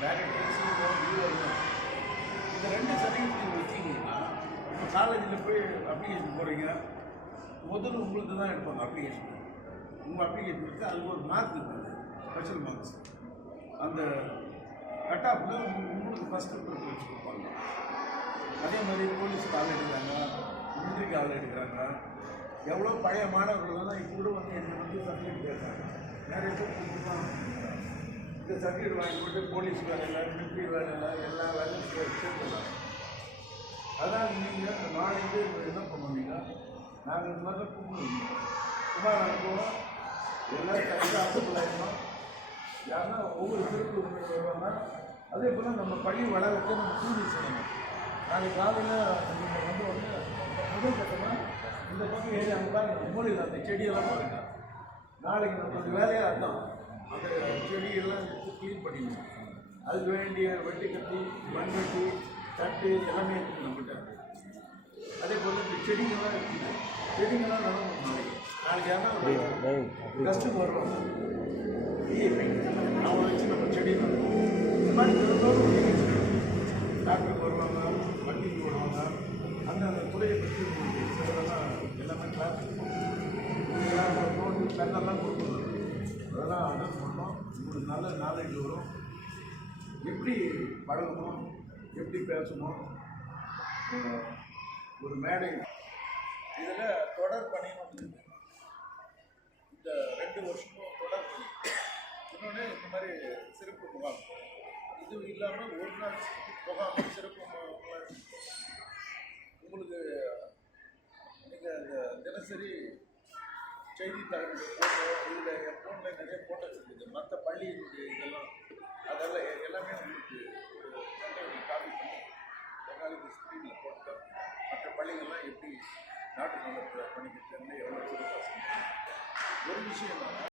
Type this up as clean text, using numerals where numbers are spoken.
Direct DCO வியூவர்லாம் இந்த 2 certificate வச்சிங்கன்னா இப்போ காலேஜில் போய் அப்ளிகேஷன் போகிறீங்க, முதல்ல உங்களுக்கு தான் எடுப்பாங்க அப்ளிகேஷன். உங்கள் அப்ளிகேஷன் எடுத்து அதுக்கு ஒரு மார்க் இருக்குது, ஸ்பெஷல் மார்க்ஸ். அந்த கட் ஆஃபில் உங்களுக்கு ஃபஸ்ட்டு ப்ரிஃபரன்ஸ் கொடுப்பாங்க. அதே மாதிரி போலீஸுக்கு ஆள் எடுக்கிறாங்க, மிலிட்ரிக்கு ஆள் எடுக்கிறாங்க. எவ்வளோ பழைய மாணவர்கள்லாம் இப்போ கூட வந்து என்னை வந்து சர்டிஃபிகேட் கேட்குறாங்க. நிறைய பேர் இந்த சர்டிஃபிகேட் வாங்கி போட்டு போலீஸ் வேலையில், மிலிட்ரி வேலையில் எல்லா வேலையும் சேர்த்துக்கலாம். அதான் நீங்கள் நாளைக்கு என்ன பண்ணுவீங்க, நாங்கள் இந்த மாதிரி கூப்பிடுவோம், குமார் அனுப்புவோம், எல்லோரும் கரெக்டாக அப்ரூவல் ஆகிடணும். யாருன்னா ஒவ்வொரு சிறப்பு வருவாங்க. அதே போல் நம்ம பள்ளி வளர்த்து நம்ம சூழ்நிலை செய்யணும். நாளைக்கு காலையில் நீங்கள் வந்து முதல் கட்டமாக இந்த பக்கம் ஏறி அங்கே பாருங்க, மூலையில் அந்த செடியெல்லாம் பாருங்க. நாளைக்கு நம்ம வேலையாக அதுதான், அந்த செடியெல்லாம் க்ளீன் பண்ணிடணும். அதுக்கு வேண்டிய வெட்டுக்கத்தி, மண்வெட்டி, தட்டு எல்லாமே இருக்குது நம்மகிட்ட. அதே போல் இந்த செடிங்கெல்லாம் இருக்குது, செடிங்கெல்லாம் நடணும். நாளைக்கு யாரும் கஷ்டம் வருவாங்க, அவங்களை வச்சு நம்ம செடி நடக்கும். இந்த மாதிரி டாக்டருக்கு வருவாங்க, வண்டிக்கு வருவாங்க. அந்த துறையை பற்றி சிலதெல்லாம் எல்லாமே கிளாஸ் நோட்டு பெண்ணெல்லாம் கொடுக்கணும். அதெல்லாம் அட்டன் பண்ணோம். உங்களுக்கு நல்ல நாலேஜ் வரும். எப்படி பழகணும், எப்படி பேசணும், ஒரு மேடை இதில் தொடர் பணின்னு இந்த 2 வருஷமும் தொடர் பணி. இன்னொன்று இந்த மாதிரி சிறப்பு முகாம், இது இல்லாமல் ஒரு நாள் முகாம் சிறப்பு முகாம். உங்களுக்கு நீங்கள் அந்த தினசரி செய்தித்தாள்கள் போட்டோ, இதில் என் ஃபோனில் நிறைய ஃபோட்டோஸ் இருக்குது, மற்ற பள்ளியினுடைய இதெல்லாம் அதெல்லாம் எல்லாமே உங்களுக்கு ஒரு காப்பி பண்ணி எங்களுக்கு ஸ்க்ரீனில் போட்டு மற்ற பள்ளிகள்லாம் எப்படி நாட்டு நல பணிக்கு எவ்வளோ சிறப்பாக ஒரு விஷயம் தான்.